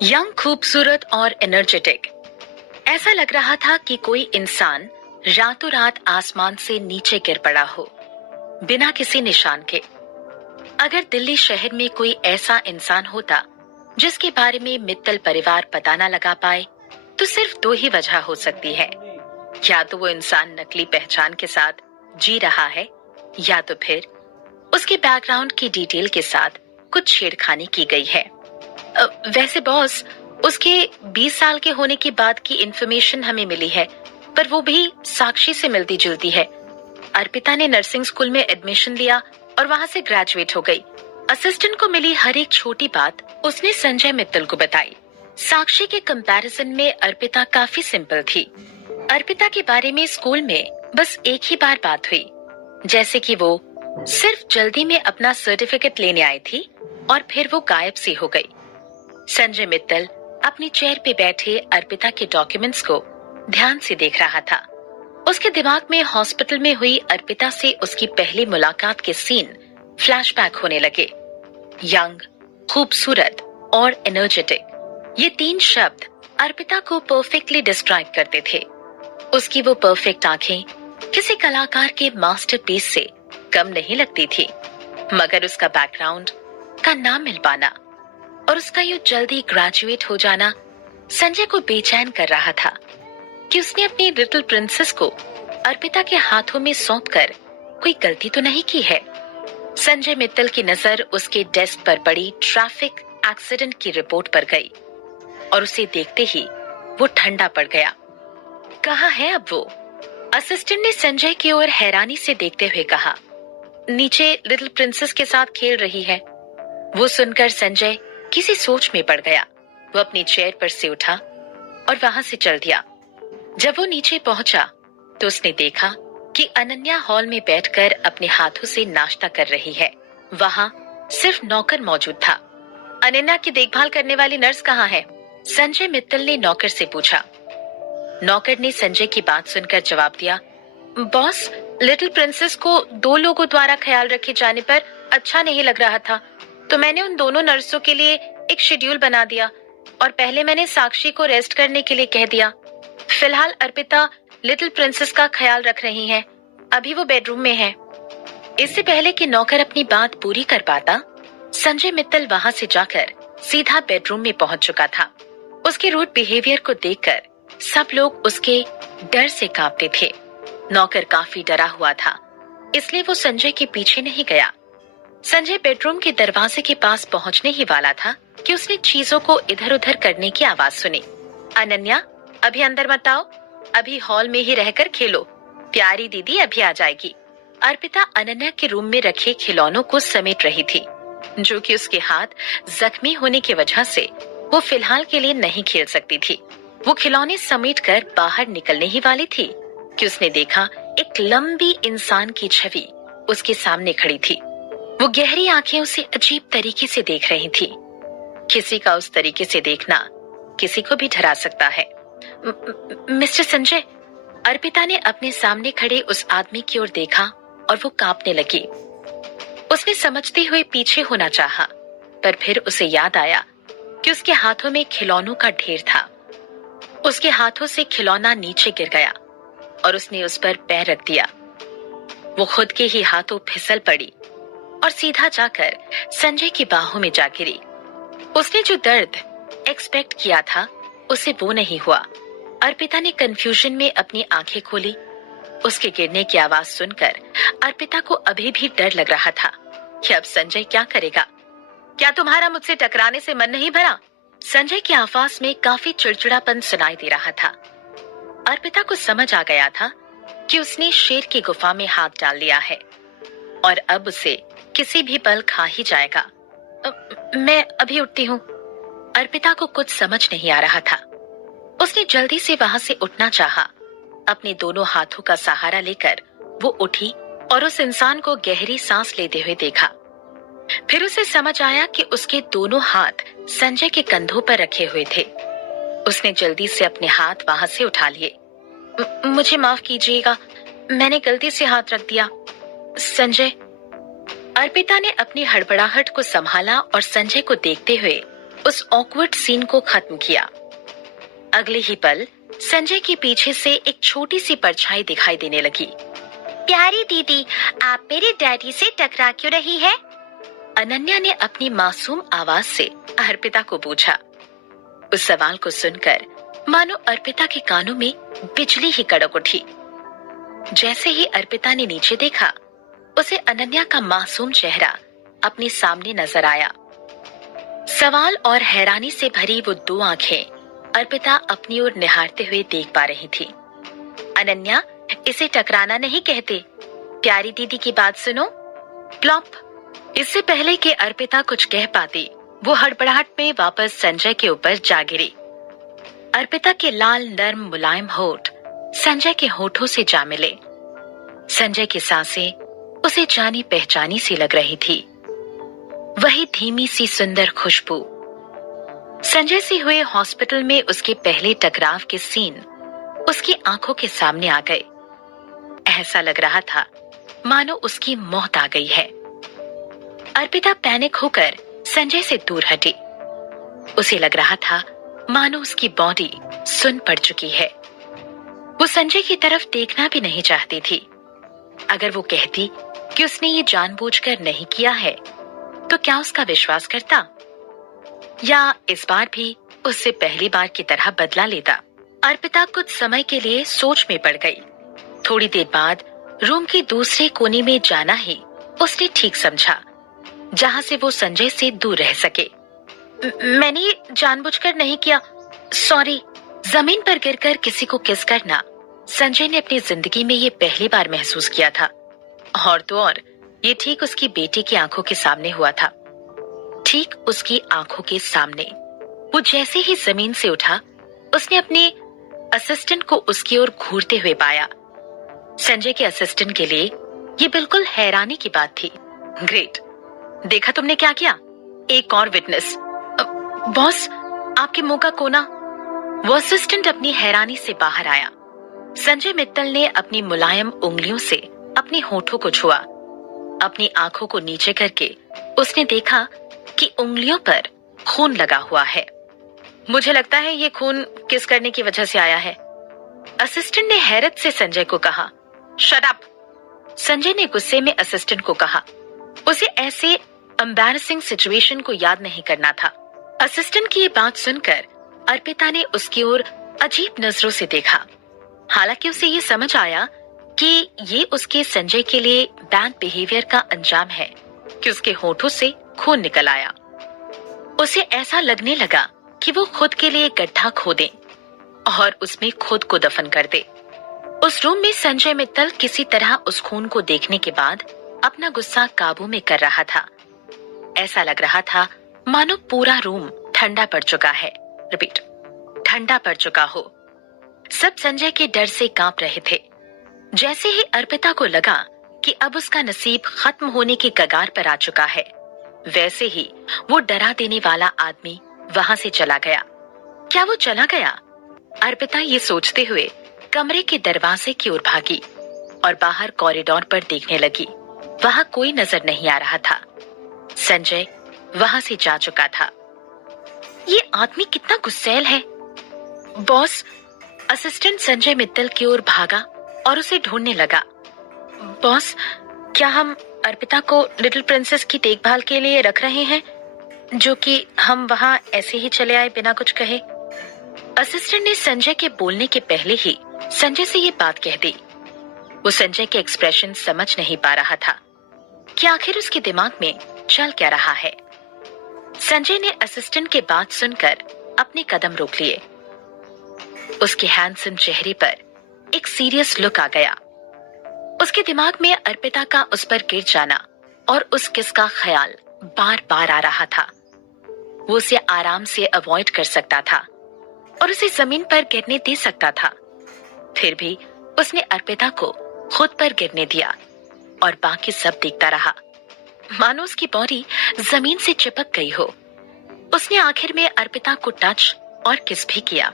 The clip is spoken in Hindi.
यंग, खूबसूरत और एनर्जेटिक। ऐसा लग रहा था कि कोई इंसान रातों रात आसमान से नीचे गिर पड़ा हो, बिना किसी निशान के। अगर दिल्ली शहर में कोई ऐसा इंसान होता जिसके बारे में मित्तल परिवार पता न लगा पाए, तो सिर्फ दो ही वजह हो सकती है। या तो वो इंसान नकली पहचान के साथ जी रहा है, या तो फिर उसके बैकग्राउंड की डिटेल के साथ कुछ छेड़खानी की गई है। वैसे बॉस, उसके 20 साल के होने के बाद की इंफॉर्मेशन हमें मिली है, पर वो भी साक्षी से मिलती जुलती है। अर्पिता ने नर्सिंग स्कूल में एडमिशन लिया और वहाँ से ग्रेजुएट हो गई। असिस्टेंट को मिली हर एक छोटी बात उसने संजय मित्तल को बताई। साक्षी के कंपैरिजन में अर्पिता काफी सिंपल थी। अर्पिता के बारे में स्कूल में बस एक ही बार बात हुई, जैसे कि वो सिर्फ जल्दी में अपना सर्टिफिकेट लेने आई थी और फिर वो गायब सी हो गई। संजय मित्तल अपनी चेयर पे बैठे अर्पिता के डॉक्यूमेंट्स को ध्यान से देख रहा था। उसके दिमाग में हॉस्पिटल में हुई अर्पिता से उसकी पहली मुलाकात के सीन फ्लैशबैक होने लगे। यंग, खूबसूरत और एनर्जेटिक, ये तीन शब्द अर्पिता को परफेक्टली डिस्क्राइब करते थे। उसकी वो परफेक्ट आंखें किसी कलाकार के मास्टरपीस से कम नहीं लगती थी, मगर उसका बैकग्राउंड का ना मिल पाना और उसका यूं जल्दी ग्रेजुएट हो जाना संजय को बेचैन कर रहा था कि उसने अपनी लिटिल प्रिंसेस को अर्पिता के हाथों में सौंपकर कोई गलती तो नहीं की है। संजय मित्तल की नजर उसके डेस्क पर पड़ी ट्रैफिक एक्सीडेंट की रिपोर्ट पर गई और उसे देखते ही वो ठंडा पड़ गया। कहाँ है अब वो? असिस्टेंट ने संजय की ओर हैरानी से देखते हुए कहा। नीचे लिटिल प्रिंसेस के साथ खेल रही है। वो सुनकर संजय किसी सोच में पड़ गया। वो अपनी चेयर पर से उठा और वहां से चल दिया। जब वो नीचे पहुंचा तो उसने देखा कि अनन्या हॉल में बैठकर अपने हाथों से नाश्ता कर रही है। वहां सिर्फ नौकर मौजूद था। अनन्या की देखभाल करने वाली नर्स कहाँ है? संजय मित्तल ने नौकर से पूछा। नौकर ने संजय की बात सुनकर जवाब दिया, बॉस, लिटिल प्रिंसेस को दो लोगों द्वारा ख्याल रखे जाने पर अच्छा नहीं लग रहा था, तो मैंने उन दोनों नर्सों के लिए एक शेड्यूल बना दिया और पहले मैंने साक्षी को रेस्ट करने के लिए कह दिया। फिलहाल अर्पिता लिटिल प्रिंसेस का ख्याल रख रही हैं। अभी वो बेडरूम में है। इससे पहले कि नौकर अपनी बात पूरी कर पाता, संजय मित्तल वहां से जाकर सीधा बेडरूम में पहुंच चुका था। उसके रूड बिहेवियर को देखकर सब लोग उसके डर से कांपते थे। नौकर काफी डरा हुआ था, इसलिए वो संजय के पीछे नहीं गया। संजय बेडरूम के दरवाजे के पास पहुंचने ही वाला था कि उसने चीजों को इधर उधर करने की आवाज सुनी। अनन्या, अभी अंदर मत आओ, अभी हॉल में ही रहकर खेलो, प्यारी दीदी अभी आ जाएगी। अर्पिता अनन्या के रूम में रखे खिलौनों को समेट रही थी, जो कि उसके हाथ जख्मी होने की वजह से वो फिलहाल के लिए नहीं खेल सकती थी। वो खिलौने समेट कर बाहर निकलने ही वाली थी कि उसने देखा एक लंबी इंसान की छवि उसके सामने खड़ी थी। वो गहरी आंखें उसे अजीब तरीके से देख रही थी। किसी का उस तरीके से देखना किसी को भी डरा सकता है। मिस्टर संजय, अर्पिता ने अपने सामने खड़े उस आदमी की ओर देखा और वो कांपने लगी। उसने समझते हुए पीछे होना चाहा, पर फिर उसे याद आया कि उसके हाथों में खिलौनों का ढेर था। उसके हाथों से खिलौना नीचे गिर गया और उसने उस पर पैर रख दिया। वो खुद के ही हाथों फिसल पड़ी और सीधा जाकर संजय की बाहों में जा गिरी। उसने जो दर्द एक्सपेक्ट किया था उसे वो नहीं हुआ। अर्पिता ने कंफ्यूजन में अपनी आंखें खोली। उसके गिरने की आवाज सुनकर अर्पिता को अभी भी डर लग रहा था कि अब संजय क्या करेगा। क्या तुम्हारा मुझसे टकराने से मन नहीं भरा? संजय की आवाज में काफी चिड़चिड़ापन सुनाई दे रहा था। अर्पिता को समझ आ गया था कि उसने शेर की गुफा में हाथ डाल लिया है और अब उसे किसी भी पल खा ही जाएगा। मैं अभी उठती हूँ। अर्पिता को कुछ समझ नहीं आ रहा था। उसने जल्दी से वहां से उठना चाहा। अपने दोनों हाथों का सहारा लेकर वो उठी और उस इंसान को गहरी सांस लेते हुए देखा। फिर उसे समझ आया कि उसके दोनों हाथ संजय के कंधों पर रखे हुए थे। उसने जल्दी से अपने हाथ वहां से उठा लिए। मुझे माफ कीजिएगा, मैंने गलती से हाथ रख दिया। संजय। अर्पिता ने अपनी हड़बड़ाहट को संभाला और संजय को देखते हुए उस ऑकवर्ड सीन को खत्म किया। अगले ही पल संजय के पीछे से एक छोटी सी परछाई दिखाई देने लगी। प्यारी दीदी, आप मेरे डैडी से टकरा क्यों रही है? अनन्या ने अपनी मासूम आवाज से अर्पिता को पूछा। उस सवाल को सुनकर मानो अर्पिता के कानों में बिजली ही कड़क उठी। जैसे ही अर्पिता ने नीचे देखा, उसे अनन्या का मासूम चेहरा अपने सामने नजर आया। सवाल और हैरानी से भरी वो दो आंखें अर्पिता अपनी ओर निहारते हुए देख पा रही थी। अनन्या, इसे टकराना नहीं कहते, प्यारी दीदी की बात सुनो। प्लॉप। इससे पहले कि अर्पिता कुछ कह पाती, वो हड़बड़ाहट में वापस संजय के ऊपर जा गिरी। अर्पिता के लाल नर्म मुलायम होठ संजय के होठों से जा मिले। संजय की सांसें उसे जानी पहचानी सी लग रही थी। वही धीमी सी सुंदर खुशबू। संजय से हुए हॉस्पिटल में उसके पहले टकराव के सीन उसकी आंखों के सामने आ गए। ऐसा लग रहा था मानो उसकी मौत आ गई है। अर्पिता पैनिक होकर संजय से दूर हटी। उसे लग रहा था मानो उसकी बॉडी सुन पड़ चुकी है। वो संजय की तरफ देखना भी नहीं चाहती थी। अगर वो कहती कि उसने ये जानबूझकर नहीं किया है, तो क्या उसका विश्वास करता? या इस बार भी उससे पहली बार की तरह बदला लेता? अर्पिता कुछ समय के लिए सोच में पड़ गई। थोड़ी देर बाद रूम के दूसरे कोने में जाना ही उसने ठीक समझा, जहां से वो संजय से दूर रह सके। मैंने ये जानबूझकर नहीं किया, सॉरी। जमीन पर गिरकर किसी को किस करना संजय ने अपनी जिंदगी में ये पहली बार महसूस किया था। और तो और ये ठीक उसकी बेटी की आंखों के सामने हुआ था। ठीक उसकी आंखों के सामने। वो जैसे ही जमीन से उठा, उसने अपने असिस्टेंट को उसकी ओर घूरते हुए पाया। संजय के असिस्टेंट के लिए ये बिल्कुल हैरानी की बात थी। ग्रेट, देखा तुमने क्या किया? एक और विटनेस। बॉस, आपके मुंह का कोना। वो असिस्टेंट अपनी हैरानी से बाहर आया। संजय मित्तल ने अपनी मुलायम उंगलियों से अपने होठों को छुआ। अपनी आंखों को नीचे करके उसने देखा कि उंगलियों पर खून लगा हुआ है। मुझे लगता है ये खून किस करने की वजह से आया है। असिस्टेंट ने हैरत से संजय को कहा। Shut up! संजय ने गुस्से में असिस्टेंट को कहा। उसे ऐसे एम्बैरेसिंग सिचुएशन को याद नहीं करना था। असिस्टेंट की ये बात सुनकर अर्पिता ने उसकी ओर अजीब नजरों से देखा। हालांकि उसे ये समझ आया कि ये उसके संजय के लिए बैड बिहेवियर का अंजाम है कि उसके होठों से खून निकल आया। उसे ऐसा लगने लगा कि वो खुद के लिए गड्ढा खोदे और उसमें खुद को दफन कर दे। उस रूम में संजय मित्तल किसी तरह उस खून को देखने के बाद अपना गुस्सा काबू में कर रहा था। ऐसा लग रहा था मानो पूरा रूम ठंडा पड़ चुका है। रिपीट, ठंडा पड़ चुका हो। सब संजय के डर से कांप रहे थे। जैसे ही अर्पिता को लगा कि अब उसका नसीब खत्म होने के कगार पर आ चुका है, वैसे ही वो डरा देने वाला आदमी वहां से चला गया। क्या वो चला गया? अर्पिता ये सोचते हुए कमरे के दरवाजे की ओर भागी और बाहर कॉरिडोर पर देखने लगी। वहां कोई नजर नहीं आ रहा था। संजय वहां से जा चुका था। ये आदमी कितना गुस्सैल है। बॉस, असिस्टेंट संजय मित्तल की ओर भागा और उसे ढूंढने लगा। बॉस, क्या हम अर्पिता को लिटिल प्रिंसेस की देखभाल के लिए रख रहे हैं, जो कि हम वहां ऐसे ही चले आए बिना कुछ कहे? असिस्टेंट ने संजय के बोलने के पहले ही संजय से ये बात कह दी। वो संजय के एक्सप्रेशन समझ नहीं पा रहा था कि आखिर उसके दिमाग में चल क्या रहा है। संजय ने असिस्टेंट के बात सुनकर अपने कदम रोक लिए। उसके हैंडसम चेहरे पर एक सीरियस लुक आ गया। उसके दिमाग में अर्पिता का उस पर गिर जाना और उस किस का ख्याल बार बार आ रहा था। वो उसे आराम से अवॉइड कर सकता था और उसे जमीन पर गिरने दे सकता था। फिर भी उसने अर्पिता को खुद पर गिरने दिया और बाकी सब देखता रहा, मानो उसकी बॉडी जमीन से चिपक गई हो। उसने आखिर में अर्पिता को टच और किस भी किया।